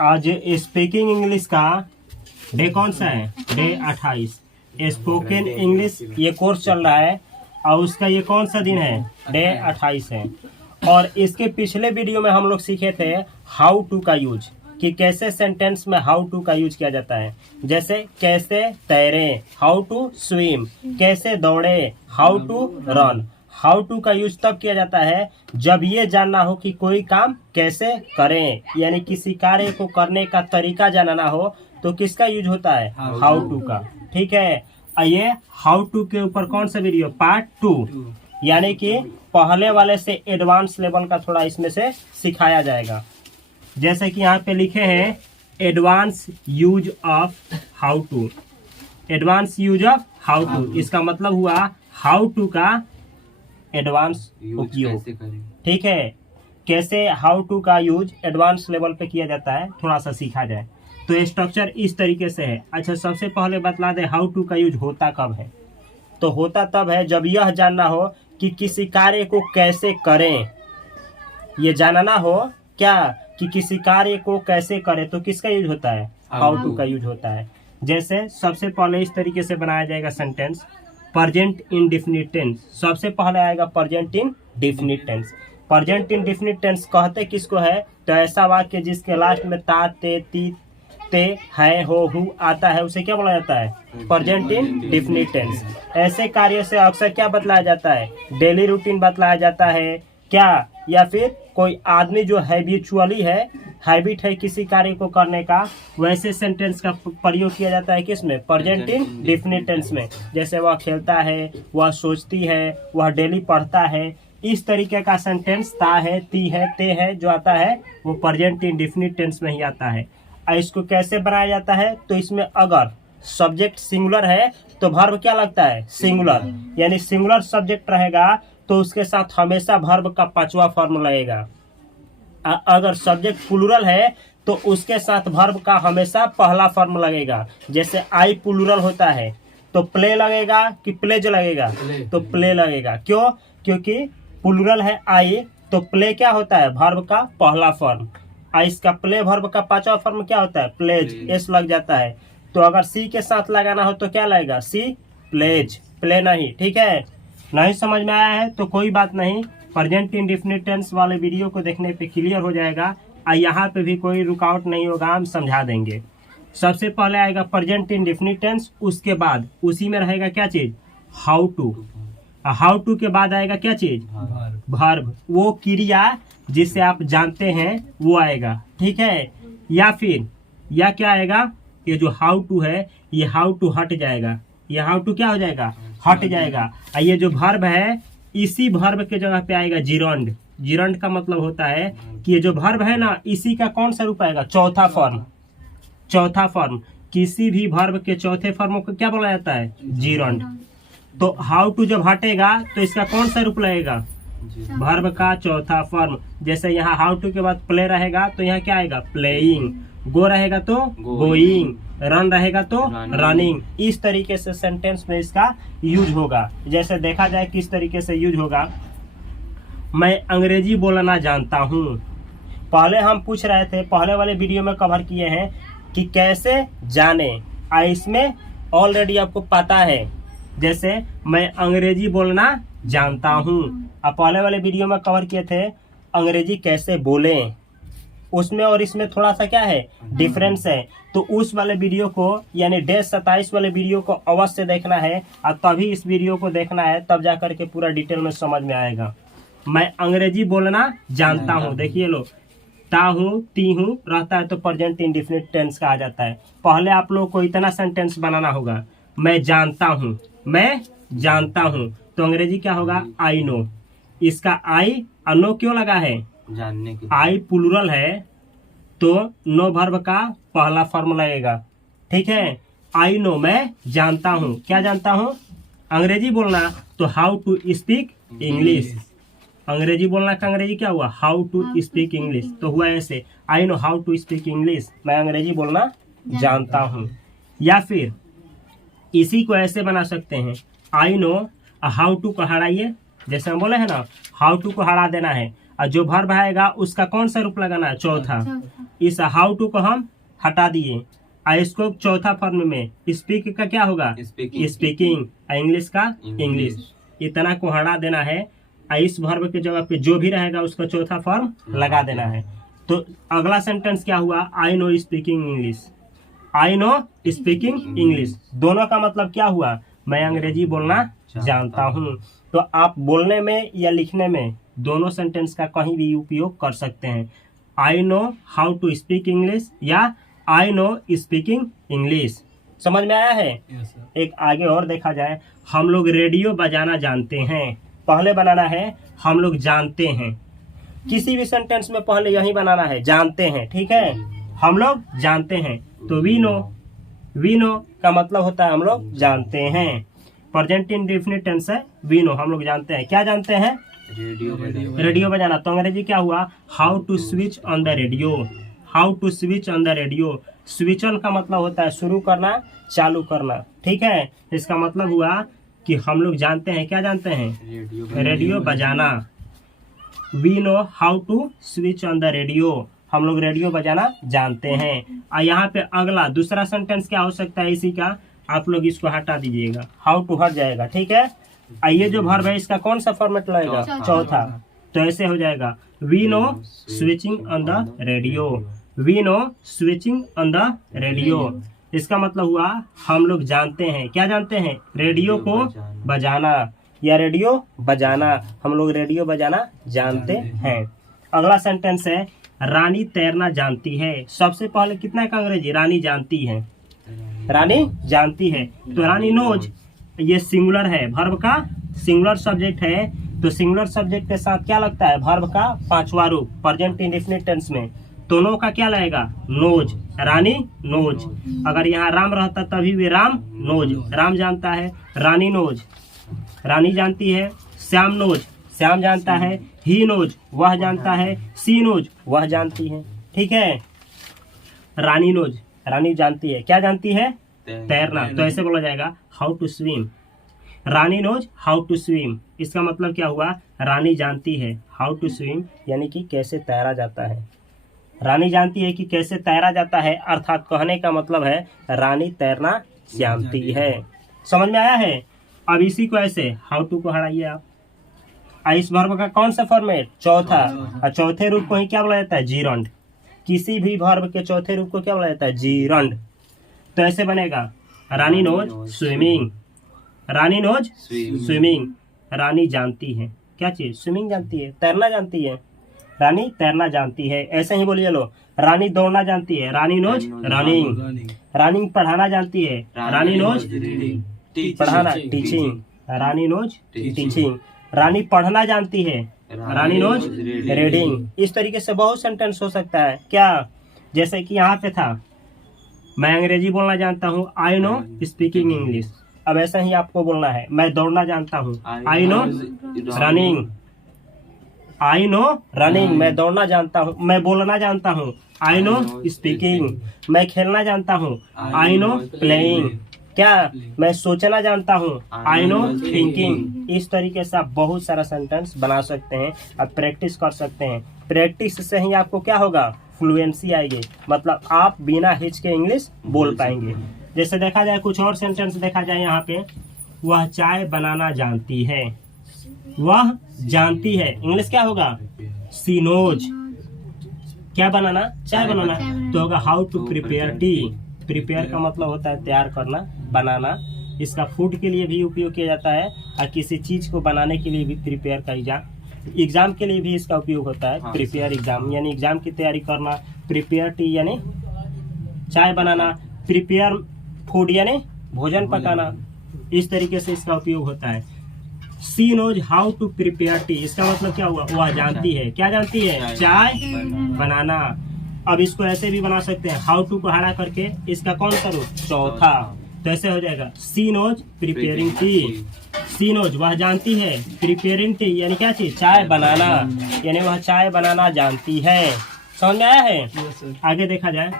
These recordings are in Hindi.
आज स्पीकिंग इंग्लिश का डे कौन सा है? डे 28। स्पोकन इंग्लिश ये कोर्स चल रहा है और उसका ये कौन सा दिन है? डे 28 है। और इसके पिछले वीडियो में हम लोग सीखे थे हाउ टू का यूज, कि कैसे सेंटेंस में हाउ टू का यूज किया जाता है। जैसे कैसे तैरें, हाउ टू स्विम, कैसे दौड़े, how to run. How to का यूज तब किया जाता है जब ये जानना हो कि कोई काम कैसे करें, यानी किसी कार्य को करने का तरीका जानना हो तो किसका यूज होता है? हाउ टू का। ठीक है, ये हाउ टू के ऊपर कौन सा वीडियो? पार्ट 2, यानी कि पहले वाले से एडवांस लेवल का थोड़ा इसमें से सिखाया जाएगा। जैसे कि यहाँ पे लिखे हैं advance use of how to. Advance use of how to, इसका मतलब हुआ हाउ टू का एडवांस उपयोग। ठीक है, कैसे हाउ टू का यूज एडवांस लेवल पे किया जाता है थोड़ा सा सीखा जाए। तो स्ट्रक्चर इस तरीके से है। अच्छा, सबसे पहले बतला दे हाउ टू का यूज होता कब है। तो होता तब है जब यह जानना हो कि किसी कार्य को कैसे करें। ये जानना हो क्या कि किसी कार्य को कैसे करें तो किसका यूज होता है? हाउ टू का यूज होता है। जैसे सबसे पहले इस तरीके से बनाया जाएगा सेंटेंस, प्रेजेंट इंडेफिनिट टेंस। सबसे पहले आएगा present indefinite tense. Present indefinite tense कहते किसको है? तो ऐसा वाक्य जिसके लास्ट में ता, ते, ती, ते, है, हो, हु आता है उसे क्या बोला जाता है? Present indefinite tense. ऐसे कार्य से अक्सर क्या बतलाया जाता है? डेली रूटीन बतलाया जाता है क्या, या फिर कोई आदमी जो हैबिचुअली है, हैबिट है किसी कार्य को करने का, वैसे सेंटेंस का प्रयोग किया जाता है किसमें? प्रेजेंट इंडेफिनिट टेंस में। जैसे वह खेलता है, वह सोचती है, वह डेली पढ़ता है। इस तरीके का सेंटेंस ता है, ती है, ते है जो आता है वो प्रेजेंट इंडेफिनिट टेंस में ही आता है। और इसको कैसे बनाया जाता है? तो इसमें अगर सब्जेक्ट सिंगुलर है तो वर्ब क्या लगता है? सिंगुलर, यानी सिंगुलर सब्जेक्ट रहेगा तो उसके साथ हमेशा वर्ब का 5वां फॉर्म लगेगा। अगर सब्जेक्ट प्लूरल है तो उसके साथ वर्ब का हमेशा पहला फॉर्म लगेगा। जैसे आई प्लूरल होता है तो प्ले लगेगा कि प्लेज लगेगा? तो प्ले लगेगा। क्यों? क्योंकि प्लूरल है आई, तो प्ले क्या होता है? वर्ब का पहला फॉर्म। इसका प्ले वर्ब का 5वां फॉर्म क्या होता है? प्लेज, एस लग जाता है। तो अगर सी के साथ लगाना हो तो क्या लगेगा? सी प्लेज, प्ले नहीं। ठीक है, नहीं समझ में आया है तो कोई बात नहीं, प्रेजेंट इंडेफिनिट टेंस वाले वीडियो को देखने पे क्लियर हो जाएगा। यहाँ पे भी कोई रुकावट नहीं होगा, हम समझा देंगे। सबसे पहले आएगा प्रेजेंट इंडेफिनिट टेंस, उसके बाद उसी में रहेगा क्या चीज? How to. हाउ टू के बाद आएगा क्या चीज? वर्ब, वो क्रिया जिसे आप जानते हैं वो आएगा। ठीक है, या फिर या क्या आएगा? ये जो हाउ टू है ये हाउ टू हट जाएगा। ये हाउ टू क्या हो जाएगा? हट जाएगा। ये जो वर्ब है इसी वर्ब के जगह पे आएगा जिरंड। जिरंड का मतलब होता है कि ये जो वर्ब है ना, इसी का कौन सा रूप आएगा? चौथा फॉर्म। चौथा फॉर्म, किसी भी वर्ब के चौथे फॉर्म को क्या बोला जाता है? जिरंड। तो हाउ टू जब हटेगा तो इसका कौन सा रूप लगेगा? वर्ब का चौथा फॉर्म। जैसे यहाँ हाउ टू के बाद प्ले रहेगा तो यहाँ क्या आएगा? प्लेइंग। गो रहेगा तो गोइंग, रन रहेगा तो रनिंग। इस तरीके से सेंटेंस में इसका यूज होगा। जैसे देखा जाए किस तरीके से यूज होगा, मैं अंग्रेजी बोलना जानता हूँ। पहले हम पूछ रहे थे, पहले वाले वीडियो में कवर किए हैं कि कैसे जाने, इसमें ऑलरेडी आपको पता है। जैसे मैं अंग्रेजी बोलना जानता हूँ, अब पहले वाले वीडियो में कवर किए थे अंग्रेजी कैसे बोलें, उसमें और इसमें थोड़ा सा क्या है? डिफरेंस है। तो उस वाले वीडियो को यानी डे 27 वाले वीडियो को अवश्य देखना है, और तभी इस वीडियो को देखना है, तब जाकर के पूरा डिटेल में समझ में आएगा। मैं अंग्रेजी बोलना जानता हूँ, देखिए लो, ता हूँ, ती हूँ रहता है तो प्रेजेंट इंडेफिनिट टेंस का आ जाता है। पहले आप लोग को इतना सेंटेंस बनाना होगा, मैं जानता हूँ, मैं जानता हूँ, तो अंग्रेजी क्या होगा? I know. इसका आई और नो क्यों लगा है? जानने के। आई प्लूरल है तो नो वर्ब का पहला फॉर्म लगेगा। ठीक है, आई नो, मैं जानता हूँ। क्या जानता हूँ? अंग्रेजी बोलना। तो हाउ टू स्पीक इंग्लिश। अंग्रेजी बोलना का अंग्रेजी क्या हुआ? How to speak English. तो हुआ ऐसे, I know how to speak English, मैं अंग्रेजी बोलना जानता हूँ। या फिर इसी को ऐसे बना सकते हैं, आई नो हाउ टू को हटाइए। जैसे हम बोले हैं ना, हाउ टू को हटा देना है, और जो वर्ब आएगा उसका कौन सा रूप लगाना है, चौथा। इस हाउ टू को हम हटा दिए, और इसको चौथा फॉर्म में स्पीक का क्या होगा, स्पीकिंग, इंग्लिश का इंग्लिश, इतना को हटा देना है। इस वर्ब के जगह पे जो भी रहेगा उसका चौथा फॉर्म लगा देना है। तो अगला सेंटेंस क्या हुआ, I know speaking English, I know speaking English, दोनों का मतलब क्या हुआ, मैं अंग्रेजी बोलना जानता हूँ। तो आप बोलने में या लिखने में दोनों सेंटेंस का कहीं भी उपयोग कर सकते हैं। I know how to speak English या आई नो स्पीकिंग इंग्लिश। समझ में आया है? एक आगे और देखा जाए, हम लोग रेडियो बजाना जानते हैं। पहले बनाना है हम लोग जानते हैं, किसी भी सेंटेंस में पहले यही बनाना है, जानते हैं, ठीक है, हम लोग जानते हैं। तो वी नो, वी नो का मतलब होता है हम लोग जानते हैं। प्रेजेंट इंडेफिनिट टेंस है वी नो, हम लोग जानते हैं। क्या जानते हैं, रेडियो बजाना। तो अंग्रेजी क्या हुआ, how to switch on the radio, how to switch on the radio. Switch on का मतलब होता है शुरू करना, चालू करना, ठीक है। इसका मतलब हुआ कि हम लोग जानते हैं, क्या जानते हैं, रेडियो बजाना। We know how to switch on the radio, हम लोग रेडियो बजाना जानते हैं। और यहाँ पे अगला दूसरा सेंटेंस क्या हो सकता है इसी का, आप लोग इसको हटा दीजिएगा, हाउ टू हट जाएगा, ठीक है। ये जो वर्ब है इसका कौन सा फॉर्मेट लगेगा, चौथा। तो ऐसे हो जाएगा, we know switching on the radio, we know switching on the radio. इसका मतलब हुआ हम लोग जानते हैं, क्या जानते हैं, रेडियो को बजाना या रेडियो बजाना, हम लोग रेडियो बजाना जानते हैं। अगला सेंटेंस है, रानी तैरना जानती है। सबसे पहले कितना का अंग्रेजी, रानी जानती है, रानी जानती है। तो रानी नोज, ये सिंगुलर है, वर्ब का सिंगुलर सब्जेक्ट है। तो सिंगुलर सब्जेक्ट के साथ क्या लगता है, वर्ब का पांचवा रूप प्रेजेंट इंडेफिनिट टेंस में दोनों का क्या लगेगा, नोज, रानी नोज। अगर यहाँ राम रहता तभी भी राम नोज, राम जानता है, रानी नोज, रानी जानती है। श्याम नोज, श्याम जानता है। ही नोज, वह जानता है। सी नोज, वह जानती है, ठीक है। रानी नोज, रानी जानती है, क्या जानती है, तैरना। तो ऐसे बोला जाएगा, how to swim. Rani knows how to swim, इसका मतलब क्या हुआ, रानी जानती है हाउ टू स्विम, यानी कि कैसे तैरा जाता है। रानी जानती है कि कैसे तैरा जाता है, अर्थात कहने का मतलब है रानी तैरना जानती है। समझ में आया है? अब इसी को ऐसे हाउ टू को हटाइए आप। इस वर्ब का कौन सा फॉर्मेट, चौथा। और चौथे रूप को ही क्या बोला जाता है, जीरंड। किसी भी वर्ब के चौथे रूप को क्या बोला जाता है, जीरंड। तो ऐसे बनेगा, रानी नोज स्विमिंग, रानी नोज स्विमिंग, रानी जानती है क्या चीज, स्विमिंग जानती है, तैरना जानती है, रानी तैरना जानती है। ऐसे ही बोलिए लो, रानी दौड़ना जानती है, रानी नोज रनिंग, रानी पढ़ाना जानती है, रानी नोज पढ़ाना टीचिंग, रानी नोज टीचिंग, रानी पढ़ना जानती है, रानी नोज रीडिंग। इस तरीके से बहुत सेंटेंस हो सकता है क्या, जैसे कि यहाँ पे था, मैं अंग्रेजी बोलना जानता हूँ, आई नो स्पीकिंग इंग्लिश। अब ऐसा ही आपको बोलना है, मैं दौड़ना जानता हूँ, I know running, I know running, मैं दौड़ना जानता हूँ। मैं बोलना जानता हूँ, आई नो स्पीकिंग। मैं खेलना जानता हूँ, आई नो प्लेइंग। क्या, मैं सोचना जानता हूँ, आई नो थिंकिंग। इस तरीके से आप बहुत सारा सेंटेंस बना सकते हैं, आप प्रैक्टिस कर सकते हैं। प्रैक्टिस से ही आपको क्या होगा, फ्लुएंसी आएगी, मतलब आप बिना हिच के इंग्लिश बोल पाएंगे। जैसे देखा जाए कुछ और सेंटेंस देखा जाए यहाँ पे, वह चाय बनाना जानती है, वह जानती है, इंग्लिश क्या होगा, सी नोज। क्या बनाना, चाय बनाना, तो होगा how to prepare tea. Prepare का मतलब होता है तैयार करना, बनाना। इसका फूड के लिए भी उपयोग किया जाता है और किसी चीज को बनाने के लिए भी प्रिपेयर का एग्जाम के लिए भी इसका उपयोग होता है। प्रिपेयर एग्जाम यानी एग्जाम की तैयारी करना, प्रिपेयर टी यानी चाय बनाना, प्रिपेयर फूड यानी भोजन पकाना। इस तरीके से इसका उपयोग होता है। She knows how to prepare tea, इसका मतलब क्या हुआ, वह जानती है, क्या जानती है, चाय बनाना। अब इसको ऐसे भी बना सकते हैं, हाउ टू को हटा करके इसका कौन सा रूप, चौथा। तो ऐसे हो जाएगा, सी नोज प्रिपेयरिंग टी, सी नोज वह जानती है, प्रिपेयरिंग टी यानी क्या चीज, चाय बनाना, यानी वह चाय बनाना जानती है। समझ में आया है? आगे देखा जाए,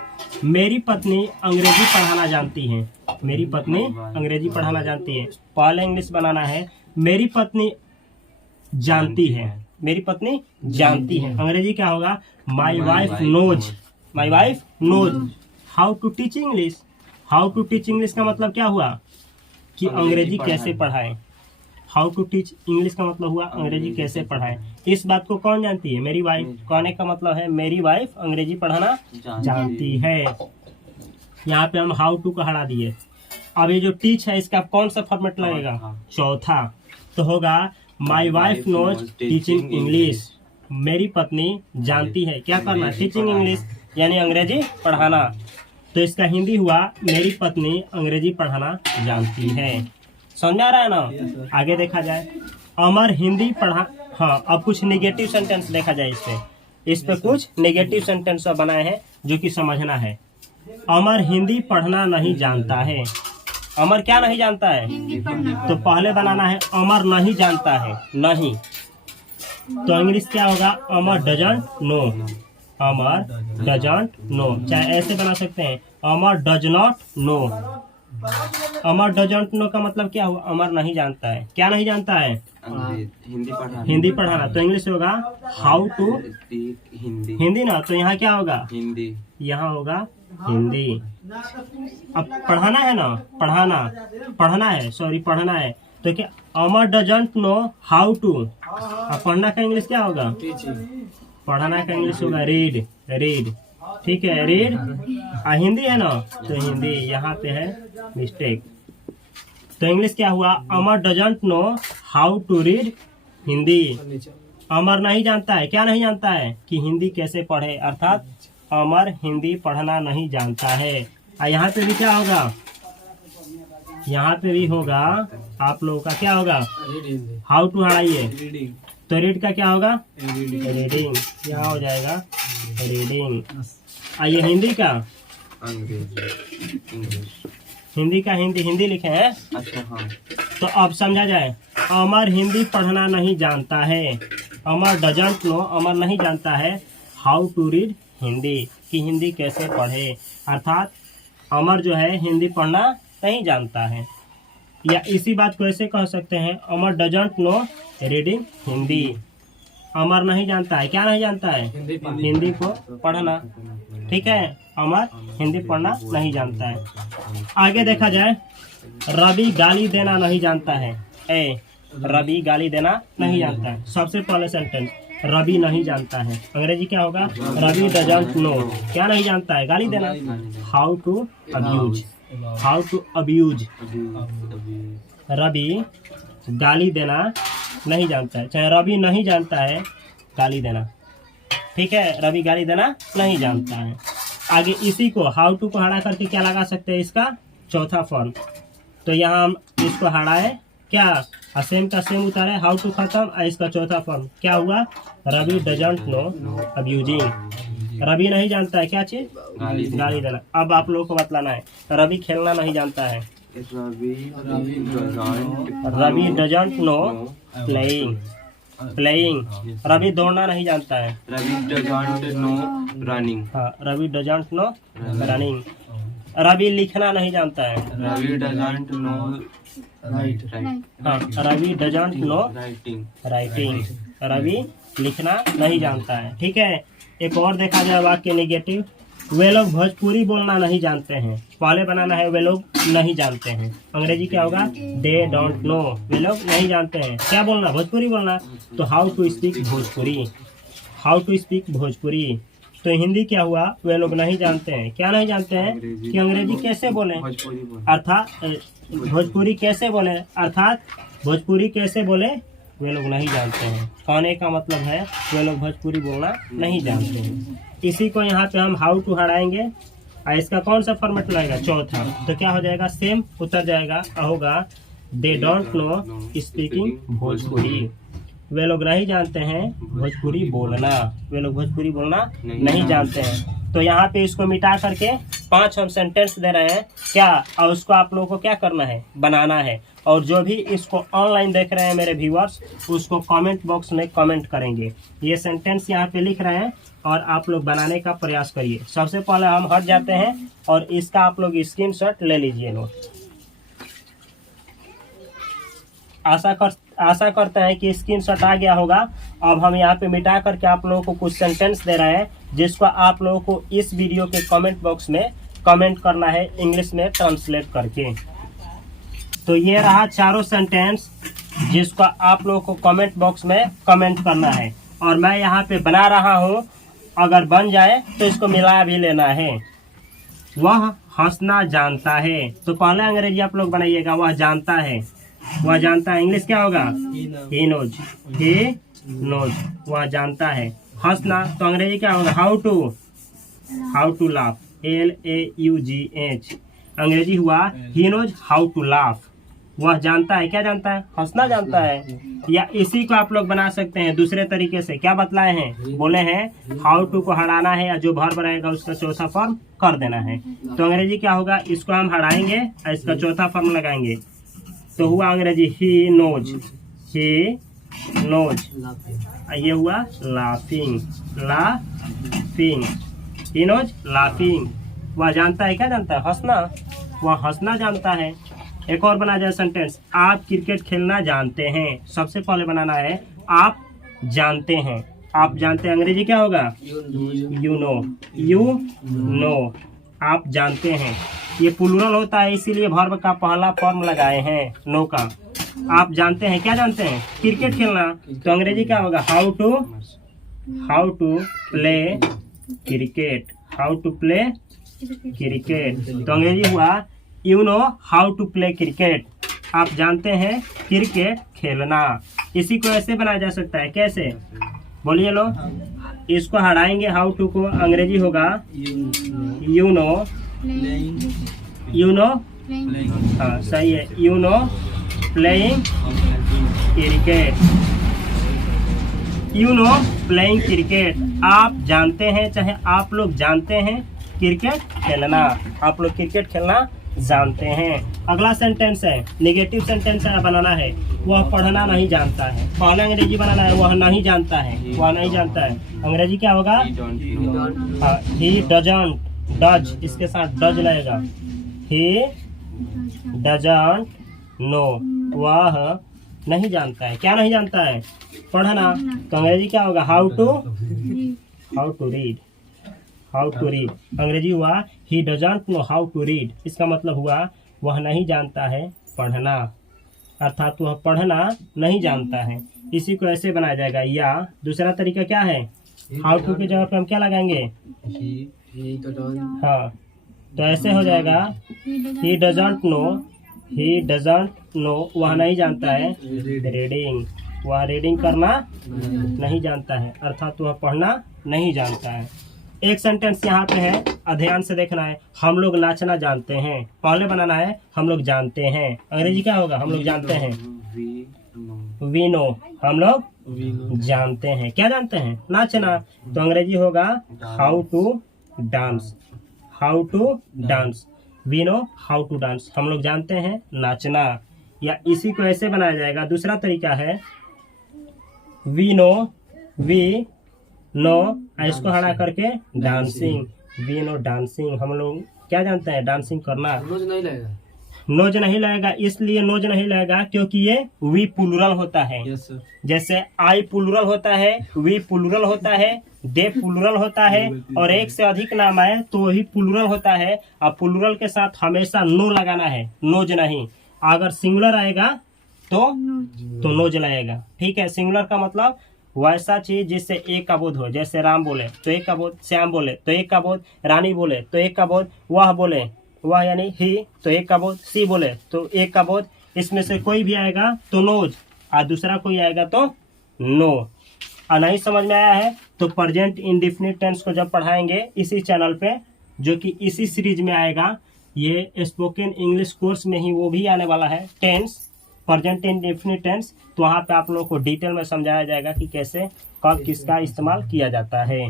मेरी पत्नी अंग्रेजी पढ़ाना जानती है, मेरी पत्नी अंग्रेजी पढ़ाना जानती है। पहले इंग्लिश बनाना है, मेरी पत्नी जानती है, मेरी पत्नी जानती है। अंग्रेजी क्या होगा? My wife knows, my wife knows how to teach English. How to teach English का मतलब क्या हुआ कि अंग्रेजी कैसे पढ़ाएं। हाउ टू टीच इंग्लिश का मतलब हुआ अंग्रेजी कैसे पढ़ाएं। इस बात को कौन जानती है? मेरी वाइफ। कहने का मतलब है मेरी वाइफ अंग्रेजी पढ़ाना जानती है। यहाँ पे हम हाउ टू का हटा दिए। अब ये जो टीच है इसका कौन सा फॉर्मेट लगेगा? चौथा। तो होगा my wife knows teaching English. मेरी पत्नी जानती है क्या करना? टीचिंग इंग्लिश, यानी अंग्रेजी पढ़ाना। तो इसका हिंदी हुआ मेरी पत्नी अंग्रेजी पढ़ाना जानती है। समझ आ रहा है ना? आगे देखा जाए, अमर हिंदी पढ़ा। हाँ, अब कुछ नेगेटिव सेंटेंस देखा जाए। इस पे कुछ नेगेटिव सेंटेंस बनाए हैं जो कि समझना है। अमर हिंदी पढ़ना नहीं जानता है। अमर क्या नहीं जानता है? तो पहले बनाना है अमर नहीं जानता है, नहीं। तो इंग्लिश क्या होगा? Amar doesn't know. Amar doesn't know, चाहे ऐसे बना सकते हैं Amar does not know. Amar doesn't know का मतलब क्या हुआ? अमर नहीं जानता है। क्या नहीं जानता है? हिंदी पढ़ाना। तो इंग्लिश होगा हाउ टू हिंदी ना, तो यहाँ क्या होगा? हिंदी। यहाँ होगा हिंदी। अब पढ़ाना है ना, पढ़ना है। तो क्या अमर डजंट नो हाउ टू। अब पढ़ना का इंग्लिश क्या होगा? पढ़ना का इंग्लिश होगा रीड। ठीक है, रीड। हिंदी है ना, तो हिंदी। यहाँ पे है मिस्टेक। तो इंग्लिश क्या हुआ? Amar doesn't know how to read Hindi. Amar नहीं जानता है। क्या नहीं जानता है? कि हिंदी कैसे पढ़े, अर्थात अमर हिंदी पढ़ना नहीं जानता है। यहाँ पे भी क्या होगा? यहाँ पे भी होगा आप लोगों का क्या होगा? हाउ टू हटाइए, तो रीड का क्या होगा? रीडिंग। यहाँ हो जाएगा रीडिंग। ये हिंदी का हिंदी लिखे हैं। अच्छा, हाँ। तो अब समझा जाए, अमर हिंदी पढ़ना नहीं जानता है। अमर डजंट नो, अमर नहीं जानता है हाउ टू रीड हिंदी, कि हिंदी कैसे पढ़े। अर्थात अमर जो है हिंदी पढ़ना नहीं जानता है। या इसी बात को ऐसे कह सकते हैं, अमर doesn't no reading Hindi. Amar नहीं जानता है। क्या नहीं जानता है? हिंदी को पढ़ना। ठीक है, अमर हिंदी पढ़ना नहीं जानता है। आगे देखा जाए, रवि गाली देना नहीं जानता है। रवि गाली देना नहीं जानता है। सबसे पहले सेंटेंस रवि नहीं जानता है, अंग्रेजी क्या होगा? Ravi doesn't know. क्या नहीं जानता है? गाली देना। How to abuse, how to abuse. Ravi गाली देना नहीं जानता है, चाहे रवि नहीं जानता है गाली देना। ठीक है, रवि गाली देना नहीं जानता है। आगे इसी को हाउ टू को हटा करके क्या लगा सकते हैं? इसका चौथा फॉर्म। तो यहाँ हम इसको हटाए, क्या सेम का सेम उतारे, हाउ टू खत्म। इसका चौथा फॉर्म क्या हुआ? Ravi doesn't know abusing. Ravi नहीं जानता है क्या चीज? गाली देना। अब आप लोगों को बतलाना है, रवि खेलना नहीं जानता है। Ravi doesn't know playing. Ravi दौड़ना नहीं जानता है। Ravi doesn't know running. हाँ, Ravi doesn't know running. Ravi लिखना नहीं जानता है। Ravi doesn't know Ravi doesn't know writing. Ravi लिखना नहीं जानता है। ठीक है, एक और देखा जाए वाक्य नेगेटिव। वे लोग भोजपुरी बोलना नहीं जानते हैं। पहले बनाना है वे लोग नहीं जानते हैं, अंग्रेजी क्या होगा? They don't no. वे लोग नहीं जानते हैं क्या बोलना? भोजपुरी बोलना। तो how to speak Bhojpuri, how to speak Bhojpuri. तो हिंदी क्या हुआ? वे लोग नहीं जानते हैं। क्या नहीं जानते हैं? कि अंग्रेजी कैसे बोले, अर्थात भोजपुरी कैसे बोले, अर्थात भोजपुरी कैसे बोले वे लोग नहीं जानते हैं। कहने का मतलब है वे लोग भोजपुरी बोलना नहीं जानते हैं। इसी को यहाँ पे हम हाउ टू हटाएंगे और इसका कौन सा फॉर्मेट लगेगा? चौथा। तो क्या हो जाएगा? सेम उतर जाएगा, होगा they don't know speaking Bhojpuri. वे लोग नहीं जानते हैं भोजपुरी बोलना। वे लोग भोजपुरी बोलना नहीं जानते हैं। तो यहाँ पे इसको मिटा करके 5 हम सेंटेंस दे रहे हैं क्या, और उसको आप लोगों को क्या करना है? बनाना है। और जो भी इसको ऑनलाइन देख रहे हैं मेरे व्यूअर्स, उसको कमेंट बॉक्स में कमेंट करेंगे। ये सेंटेंस यहाँ पे लिख रहे हैं और आप लोग बनाने का प्रयास करिए। सबसे पहले हम हट जाते हैं और इसका आप लोग स्क्रीनशॉट ले लीजिए लो। आशा करते हैं कि स्क्रीनशॉट आ गया होगा अब हम यहाँ पे मिटा करके आप लोगों को कुछ सेंटेंस दे रहे हैं, जिसको आप लोगों को इस वीडियो के कमेंट बॉक्स में कमेंट करना है इंग्लिश में ट्रांसलेट करके। तो ये रहा चारों सेंटेंस जिसको आप लोगों को कमेंट बॉक्स में कमेंट करना है, और मैं यहाँ पे बना रहा हूँ। अगर बन जाए तो इसको मिला भी लेना है। वह हंसना जानता है, तो पहले अंग्रेजी आप लोग बनाइएगा, वह जानता है। वह जानता है इंग्लिश क्या होगा? ही नोज, ही नोज, वह जानता है। हंसना तो अंग्रेजी क्या होगा? हाउ टू लाफ, LAUGH अंग्रेजी हुआ he knows how to laugh. वह जानता है, क्या जानता है? हंसना जानता है। या इसी को आप लोग बना सकते हैं दूसरे तरीके से। क्या बतलाए हैं? बोले हैं हाउ टू को हटाना है, या जो वर्ब रहेगा उसका चौथा फॉर्म कर देना है। तो अंग्रेजी क्या होगा? इसको हम हटाएंगे और इसका चौथा फॉर्म लगाएंगे, तो हुआ अंग्रेजी ही नोज, ही नोज। ये हुआ laughing, laughing, he knows laughing. वह जानता है, क्या जानता है? हंसना। वह हंसना जानता है। एक और बना जाए सेंटेंस, आप क्रिकेट खेलना जानते हैं। सबसे पहले बनाना है आप जानते हैं। आप जानते हैं अंग्रेजी क्या होगा? यू नो, यू नो, आप जानते हैं। ये प्लूरल होता है, इसीलिए वर्ब का पहला फॉर्म लगाए हैं नो का। आप जानते हैं, क्या जानते हैं? क्रिकेट खेलना। तो अंग्रेजी क्या होगा? How to play cricket, how to play cricket. तो अंग्रेजी हुआ you know how to play cricket. आप जानते हैं क्रिकेट खेलना। इसी को ऐसे बनाया जा सकता है, कैसे? बोलिए लो। इसको हटाएंगे हाउ टू को, अंग्रेजी होगा यू नो, यू नो, हाँ सही है, you know playing cricket, you know playing cricket. आप जानते हैं, चाहे आप लोग जानते हैं क्रिकेट खेलना। आप लोग क्रिकेट खेलना जानते हैं। अगला सेंटेंस है, नेगेटिव सेंटेंस है, बनाना है। वह पढ़ना नहीं जानता है। पहले अंग्रेजी बनाना है, वह नहीं जानता है, वह नहीं जानता है। अंग्रेजी क्या होगा? ही डजंट, डज इसके साथ डज लगेगा। ही डजंट नो, वह नहीं जानता है। क्या नहीं जानता है? पढ़ना। तो अंग्रेजी क्या होगा? How to read, how to read. अंग्रेजी हुआ ही doesn't know how to read. इसका मतलब हुआ वह नहीं जानता है पढ़ना, अर्थात वह पढ़ना नहीं जानता है। इसी को ऐसे बनाया जाएगा। या दूसरा तरीका क्या है? हाउ टू के जगह पे हम क्या लगाएंगे? हाँ, तो ऐसे हो जाएगा ही doesn't no, he doesn't no, वह नहीं जानता है रीडिंग, वह रीडिंग करना नहीं जानता है, अर्थात वह पढ़ना नहीं जानता है। एक सेंटेंस यहाँ पे है, ध्यान से देखना है। हम लोग नाचना जानते हैं। पहले बनाना है हम लोग जानते हैं। अंग्रेजी क्या होगा? हम लोग जानते हैं, वी नो, हम लोग जानते हैं। क्या जानते हैं? नाचना। तो अंग्रेजी होगा how to dance, how to dance, we know how to dance. हम लोग जानते हैं नाचना। या इसी को ऐसे बनाया जाएगा। दूसरा तरीका है वी नो, वी नो, इसको हटा करके डांसिंग, वी नो डांसिंग। हम लोग क्या जानते हैं? डांसिंग करना। नोज नहीं लगेगा, इसलिए नोज नहीं लगेगा क्योंकि ये वी प्लूरल होता है। जैसे आई प्लूरल होता है, वी प्लूरल होता है, दे प्लूरल होता है, और एक से अधिक नाम आए तो वही प्लूरल होता है। अब प्लूरल के साथ हमेशा नो लगाना है, नोज नहीं। अगर सिंगुलर आएगा तो नोज लगेगा। ठीक है, सिंगुलर का मतलब वैसा चीज जिससे एक का बोध हो। जैसे राम बोले तो एक का बोध, श्याम बोले तो एक का बोध, रानी बोले तो एक का बोध, वह बोले, वह यानी ही तो एक का बोध, सी बोले तो एक का बोध। इसमें से कोई भी आएगा तो नोज, और दूसरा कोई आएगा तो नो। और नहीं समझ में आया है तो प्रेजेंट इंडेफिनिट टेंस को जब पढ़ाएंगे इसी चैनल पे, जो कि इसी सीरीज में आएगा, ये स्पोकन इंग्लिश कोर्स में ही वो भी आने वाला है, टेंस, प्रेजेंट इंडेफिनिट टेंस। तो वहाँ पे आप लोगों को डिटेल में समझाया जाएगा कि कैसे कब किसका इस्तेमाल किया जाता है।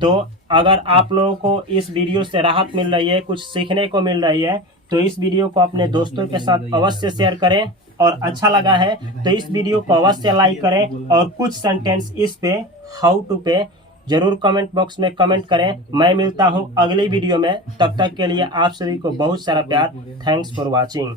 तो अगर आप लोगों को इस वीडियो से राहत मिल रही है, कुछ सीखने को मिल रही है, तो इस वीडियो को अपने दोस्तों के साथ अवश्य शेयर करें। और अच्छा लगा है तो इस वीडियो को अवश्य लाइक करें, और कुछ सेंटेंस इस पे हाउ टू पे जरूर कमेंट बॉक्स में कमेंट करें। मैं मिलता हूं अगली वीडियो में, तब तक के लिए आप सभी को बहुत सारा प्यार। Thanks for watching.